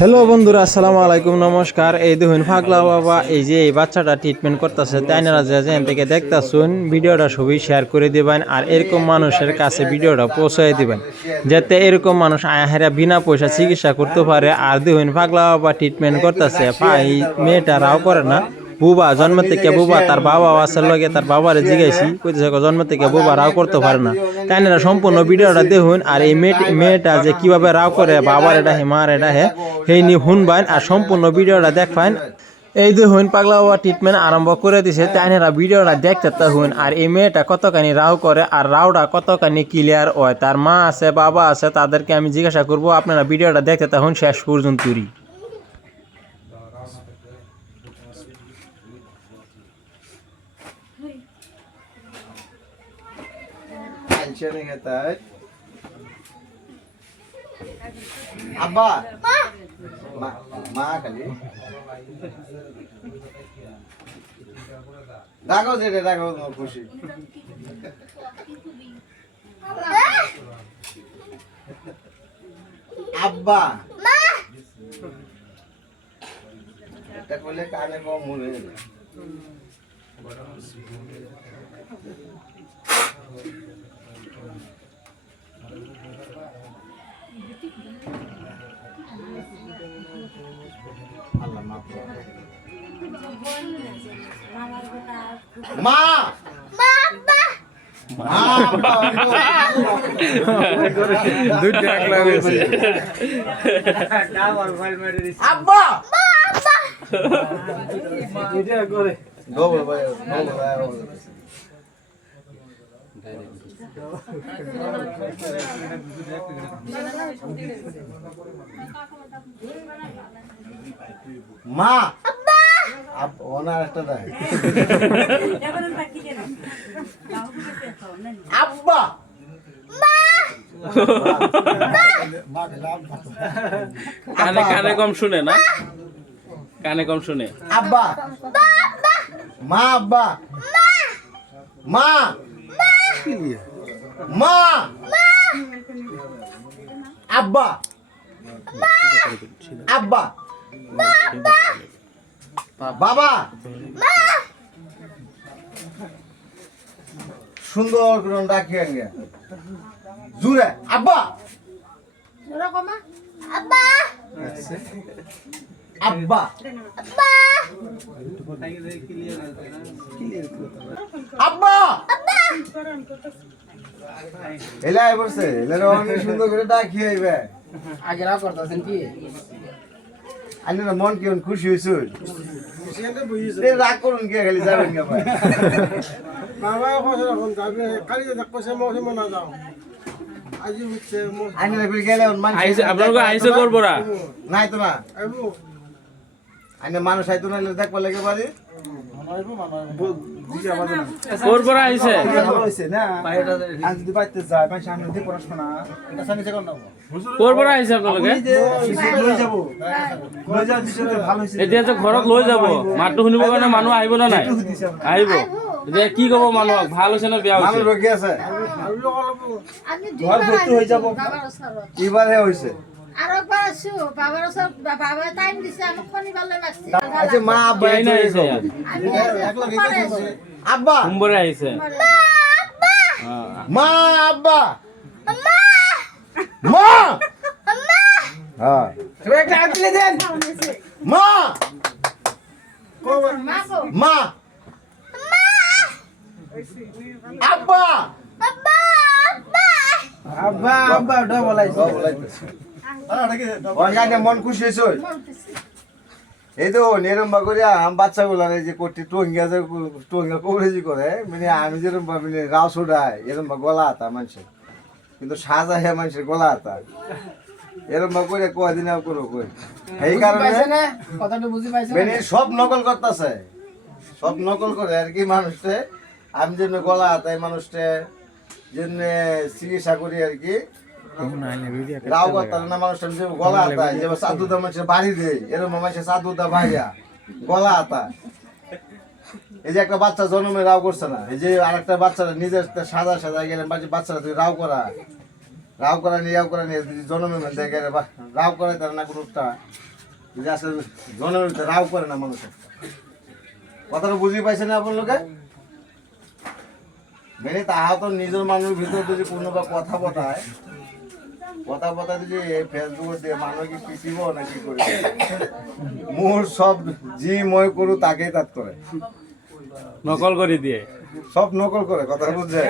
Hello বন্ধুরা, আসসালামু আলাইকুম, নমস্কার। এই দেখুন পাগলা বাবা এই যে এই বাচ্চাটা ট্রিটমেন্ট করতেছে, তাই না? যেখান থেকে দেখতেছুন ভিডিওটা সবই শেয়ার করে দিবেন আর এরকম মানুষের কাছে ভিডিওটা পৌঁছায় দিবেন, যাতে এরকম মানুষ আয়াহেরা বিনা পয়সা চিকিৎসা করতে পারে। আর দেখুন পাগলা বাবা ট্রিটমেন্ট করতেছে, এই মেয়েটা রাও করে না। বুবা জন্ম থেকে বুবা, তার বাবা আছে লগে, তার বাবারে জিজ্ঞাসি কইতেছে জন্ম থেকে বুবা রাও করতে পারে না। তাই না? সম্পূর্ণ ভিডিওটা দেখুন আর এই মেয়েটা যে কিভাবে রাও করে, বাবার এটা হে মার এটা হে সেই নিয়ে শুনবেন আর সম্পূর্ণ ভিডিওটা দেখবেন। এই দেখুন পাগলা বাবা ট্রিটমেন্ট আরম্ভ করে দিছে, তাই না? ভিডিওটা দেখতে থাকুন আর এই মেয়েটা কতখানি রাও করে আর রাওটা কতখানি ক্লিয়ার হয়। তার মা আছে, বাবা আছে, তাদেরকে আমি জিজ্ঞাসা করবো। আপনারা ভিডিওটা দেখতে থাকুন শেষ পর্যন্তই। আব্বা মা খালি রাখো যেটা রাখো খুশি। আব্বা এটা করলে কানে কম মনে হয়। মা দুইটা একলা হয়েছে। আব্বা মা ওনার একটা দেয় আব্বা কানে কানে কম শুনে না, কানে কম শুনে। আব্বা মা আব্বা মা মা আব্বা আব্বা বাবা সুন্দর করে ডাকি আগে জুড়ে আব্বা আব্বা আব্বা আব্বা এলাই বলছে এলার অনেক সুন্দর করে ডাকি আইবে আগে রাগ করতেছেন কি আইনের মন কেমন খুশি হয়েছে রাগ করুন কে খালি যাবেন কে ভাই বাবা কথা রাখুন যাবে কালি দেখছে মনে মনে যাও আজি হচ্ছে আইনের ফির গেলে মানুষ আইছে আপনারা আইছে করবরা নাই তো না আইবো আইনে মানুষ আইতো না দেখবা লাগে পারি করবরা আইছে করবরা আইছে আপনারা এতিয়া তো ঘৰত লৈ যাব মাতটো শুনিব কাৰণে মানুহ আহিব না নাই আহিব যে কি কব মানুহক ভাল হৈছে না বেয়া হৈছে মানুহ ৰখি আছে ঘৰ ভৰ্তি হৈ যাব ইবাৰহে হৈছে আরেকবার আসু বাবার সব বাবা টাইম দিছে আমি কোনি ভালো লাগছে আচ্ছা মা আব্বা এই আইছে আব্বা কুম্বরে আইছে মা আব্বা মা হ্যাঁ তুমি একটা হাত দিলে দেন মা মা আব্বা আব্বা আব্বা ওটা বলাইছে মন খুশি হয়েছে এই তো এরম বা করে বাচ্চাগুলো যে করতে টোঙ্গা কবরেজি করে মানে আমি যেরকম মানে রাও সোডায় এরম বা গলা হাতা মানুষের কিন্তু সাজা হে মানুষের গলা হাতা এরম বা করে কয়দিন করো কই এই কারণে মানে সব নকল করতেছে সব নকল করে আর কি মানুষটা আমি যেন গলা হাতা এই মানুষটা জন্য চিকিৎসা করি আর কি রাও করতাম না মানুষের যে গলা হাতা যে সাধুদা মানুষের বাড়ি দেয় এরকম মানুষের সাধুদা ভাইয়া গলা হাতা এই যে একটা বাচ্চা জন্মে রাও করছে না এই যে আরেকটা বাচ্চা নিজের সাদা সাদা গেলে বাচ্চারা তুই রাও করা রাও করা নিয়ে জন্মের মধ্যে গেলে বা রাও করে তার না কোনোটা যদি আসলে জন্মের মধ্যে রাও করে না মানুষের কথাটা বুঝি পাইছে না আপনার লোকে মেনে তাহা তো নিজের মানুষের ভিতর যদি কোনো বা কথা বতায় যদি ফেসবুকে দিয়ে মানুষ কি পিটিব না কি করে মোর সব জি মই করু তাকেই তাত করে নকল করে দিয়ে সব নকল করে কথা বুঝছে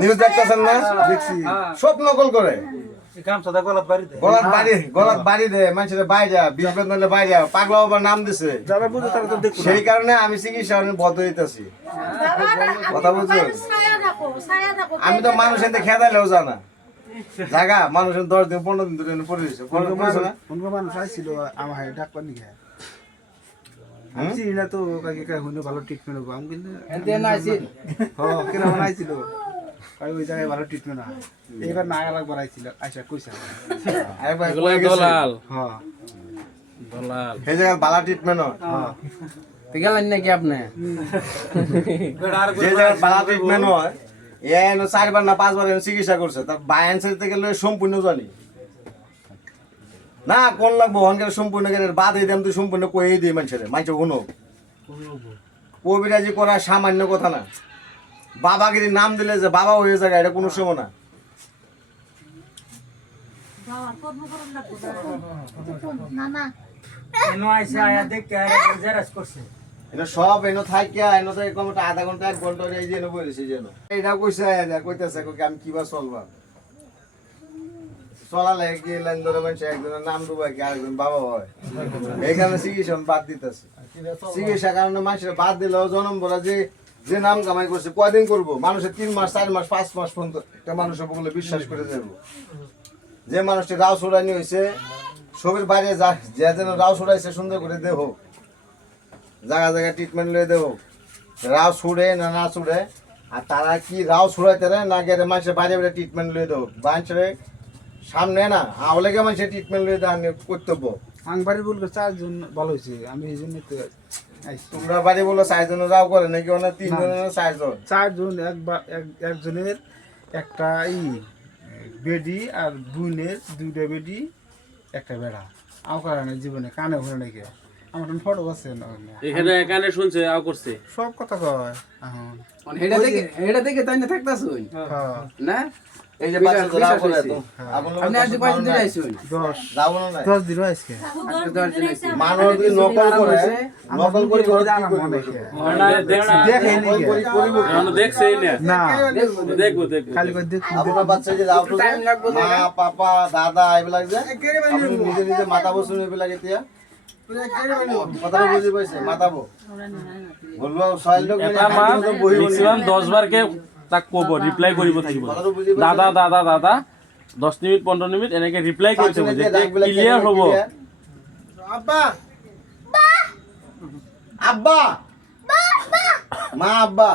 নিউজ দেখতেছেন না দেখছি সব নকল করে গলাত বাড়ি দে মানুষের বাইরে বিষ বেদনা বাইরে পাগলা বাবার নাম দিছে সেই কারণে আমি চিকিৎসা বদ্ধ হইতেছি কথা বুঝছো আমি তো মানুষের খেদাইলেও জানা জায়গা মানুষের 10 দিন 15 দিন ধরে পড়ে দিছে মানুষ আসছিল আমার ডাক্তার নিয়ে আমি চিনি না তো কাকে কাকে হইলে ভালো ট্রিটমেন্ট হবো আমি কিন্তু কিরকম আইছিল ওই জায়গায় ভালো ট্রিটমেন্ট হয় এবার না আলাগ বাড়াইছিল আইসা কইসা দলাল হ্যাঁ দলাল সেই জায়গায় ভালো ট্রিটমেন্ট হয় গেলেন নাকি আপনি যে জায়গায় ভালো ট্রিটমেন্ট হয় এনো 4 বার না 5 বার চিকিৎসা করছে তার বায়ান্সের থেকে লয়ে সম্পূর্ণ জানি না কোন লাগবো হনকে সম্পূর্ণ করে বাদ এই দাম তুই সম্পূর্ণ কই দিই মানুষের শুনো কবিরাজি করা সামান্য কথা না বাবাগিরি নাম দিলে যে বাবা হয়ে যায় এটা কোনো সময় না এটা সব এনো থাকিয়া এনো তো এরকম আধা ঘন্টা 1 ঘন্টা এই যে এনো বলেছি যেন এইটা কইছে কইতেছে আমি কিবা চলবা চলা লাগে কি লাইন ধরে মানুষ একজনের নাম ডুবাই কি আরেকজন বাবা হয় এখানে চিকিৎসা বাদ দিতেছে চিকিৎসা কারণে মানুষের বাদ দিলেও জনম ভরা যে নাম কামাই করছে কয়দিন করবো মানুষের 3 মাস 4 মাস 5 মাস পর্যন্ত একটা মানুষের বলে বিশ্বাস করে দেব যে মানুষটি রাও ছড়ানি হয়েছে সবের বাইরে যে যেন রাও ছড়াইছে সুন্দর করে দেহ জায়গা জায়গায় ট্রিটমেন্ট লয়ে দেব রাও ছুড়ে না ছুড়ে আর তারা কি রাও ছুড়াইতে না গেলে মানুষের বাইরে বাইরে ট্রিটমেন্ট লয়ে দেব মানুষের সামনে না আওলেগে মানুষের ট্রিটমেন্ট লয়ে দেওয়া কর্তব্য আংবাড়ি বলবে 4 জন ভালো হয়েছে আমি এই জন্য তো তোমরা বাড়ি বলো 4 জন রাও করে নাকি ওনা 3 জন না 4 জন 4 জন একজনের একটা বেডি আর বুনের 2টা বেডি একটা বেড়া আও কারণে জীবনে কানে ভরে নাকি আমার তো ফটো আছে না এখানে কানে শুনছে আও করছে সব কথা কয় এখন এটা দেখে তাই না থাকতাছুন হ্যাঁ না এই যে বাচ্চা রাও করে তো আপনি আজ কয়দিন ধরে আইছুন 10 রাও না 10 দিন আজকে মানুষ যদি নকল করে ঘরে কি করবে দেখছেই না না দেখবো খালি কই দেখ আপনার বাচ্চা যে রাও তো মা পাপা দাদা এগুলা যে আপনি নিজে নিজে মাথা বসুন এগুলা কেতিয়া কথাটা বুঝি পাইছে মাথাবো বলবো সয়েল লোক এটা মা ম্যাক্সিমাম 10 বার কে তাক কব রিপ্লাই করিব থাকিব দাদা দাদা দাদা 10 মিনিট 15 মিনিট এনেকে রিপ্লাই করতে হবে যে ক্লিয়ার হবো আব্বা আব্বা মা আব্বা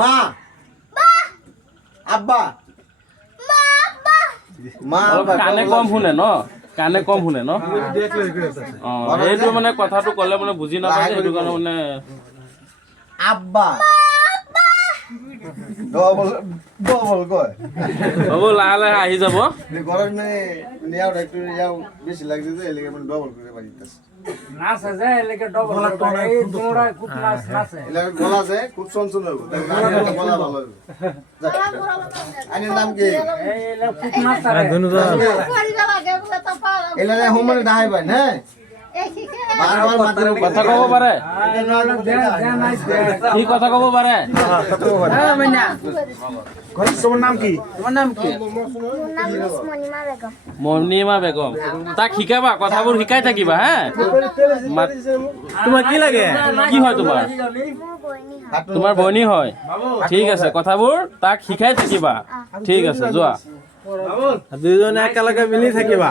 মা আব্বা মা অলপ আব্বা কানে কম শুনে ন কানে কম শুনে ন এইটো মানে কথাটো কলে মানে বুজি নাপায় সেইটো কাৰণে মানে আব্বা ডবল কয় হ'ব লাহে লাহে আহি যাব ঘৰত মানে নিয়াও একটু ইয়াও বেশি লাগছে যে এলাকা মানে ডবল করে বাড়িতেছে এলাকা গলা আছে খুব চঞ্চল হইব গলা ভালো হইব আইনের নাম কি এলাকা হোম মানে দাহাই পাই না বারবার মাথার কথা কব পাৰে কি কথা কব পাৰে হ্যাঁ মাইনা ঘরের তোমার নাম কি তোমার নাম কি মণিমা বেগম তাক শিকাবা কথাবোৰ শিকাই থাকিবা হা তোমাৰ কি লাগে কি হয় তোমাৰ বইনী হয় ঠিক আছে কথাবোৰ তাক শিকাই থাকিবা ঠিক আছে যোৱা দুইজনে একেলগে মিলি থাকিবা